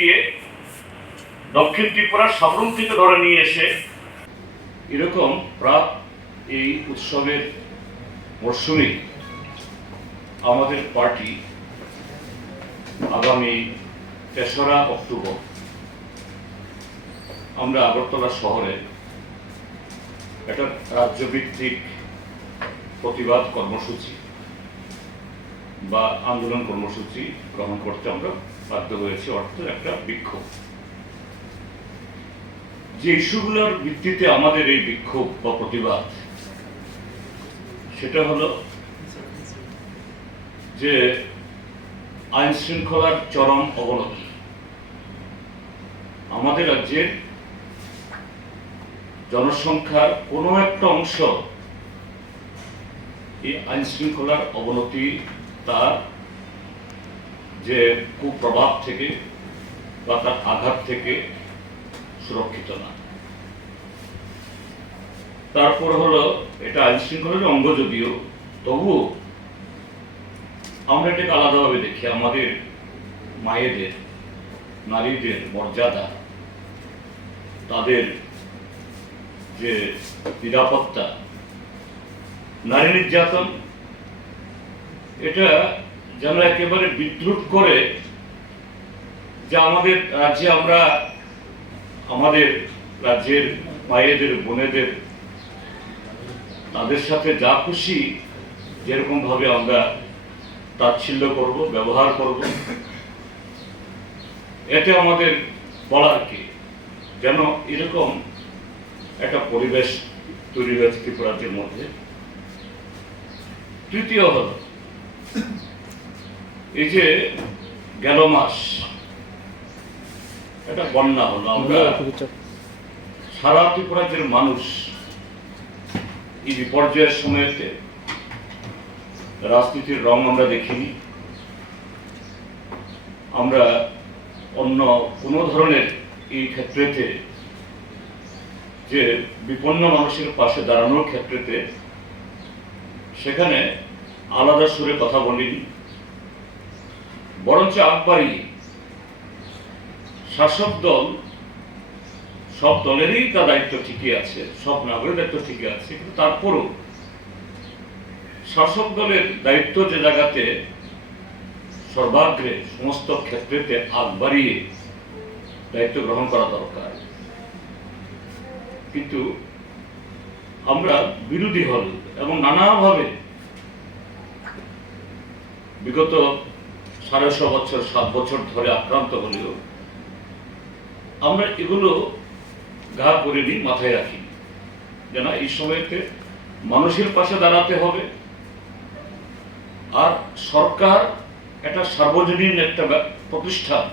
গিয়ে দক্ষিণ ত্রিপুরার সাবরুম থেকে ধরে নিয়ে এসে এরকম প্রাক এই উৎসবের মরশুমে আমাদের পার্টি আগামী ৩রা অক্টোবর আমরা আগরতলা শহরে একটা রাজ্যভিত্তিক প্রতিবাদ কর্মসূচি বা আন্দোলন কর্মসূচি গ্রহণ করতে আমরা বাধ্য হয়েছি, অর্থাৎ একটা বিক্ষোভ। যে ইস্যুগুলোর ভিত্তিতে আমাদের এই বিক্ষোভ বা প্রতিবাদ, সেটা হলো যে আইন শৃঙ্খলার চরম অবনতি। আমাদের রাজ্যের জনসংখ্যার কোনো একটা অংশ এই আইন শৃঙ্খলার অবনতি, তার যে কুপ্রভাব থেকে বা তার আঘাত থেকে সুরক্ষিত না। তারপর হলো এটা আইন শৃঙ্খলার অঙ্গ, যদিও তবুও আমরা এটাকে আলাদাভাবে দেখি। আমাদের মায়েদের, নারীদের মর্যাদা, তাদের যে নিরাপত্তা, নারী নির্যাতন, এটা যেন একেবারে বিদ্রুপ করে যে আমাদের রাজ্যে আমরা আমাদের রাজ্যের মায়েদের, বোনেদের, তাদের সাথে যা খুশি যেরকম ভাবে আমরা তাচ্ছিল্য করব, ব্যবহার করব, এতে আমাদের বলার কি? যেন এরকম একটা পরিবেশ তৈরি হয়েছে ত্রিপুরা রাজ্যের মধ্যে। তৃতীয় হল এই যে গেল মাস একটা বন্যা হলো, আমরা সারা ত্রিপুরা রাজ্যের মানুষ এই বিপর্যয়ের সময়তে রাজনীতির রং আমরা দেখিনি। আমরা অন্য কোনো ধরনের এই ক্ষেত্রেতে যে বিপন্ন মানুষের পাশে দাঁড়ানোর ক্ষেত্রেতে সেখানে আলাদা সুরে কথা বলিনি, বরঞ্চ আকবারই শাসক দল, সব দলেরই তার দায়িত্ব ঠিকই আছে, সব নাগরিক দায়িত্ব ঠিকই আছে, কিন্তু তারপরও শাসক দলের দায়িত্ব যে জায়গাতে সর্বাগ্রে সমস্ত ক্ষেত্রেতে আগ বাড়িয়ে দায়িত্ব গ্রহণ করা দরকার, কিন্তু আমরা বিরোধী হল এবং নানাভাবে বিগত ৬৫ বছর ৭ বছর ধরে আক্রান্ত হলেও আমরা এগুলো গা করিনি, মাথায় রাখি যে না, এই সময়তে মানুষের পাশে দাঁড়াতে হবে। আর সরকার একটা সার্বজনীন একটা প্রতিষ্ঠান,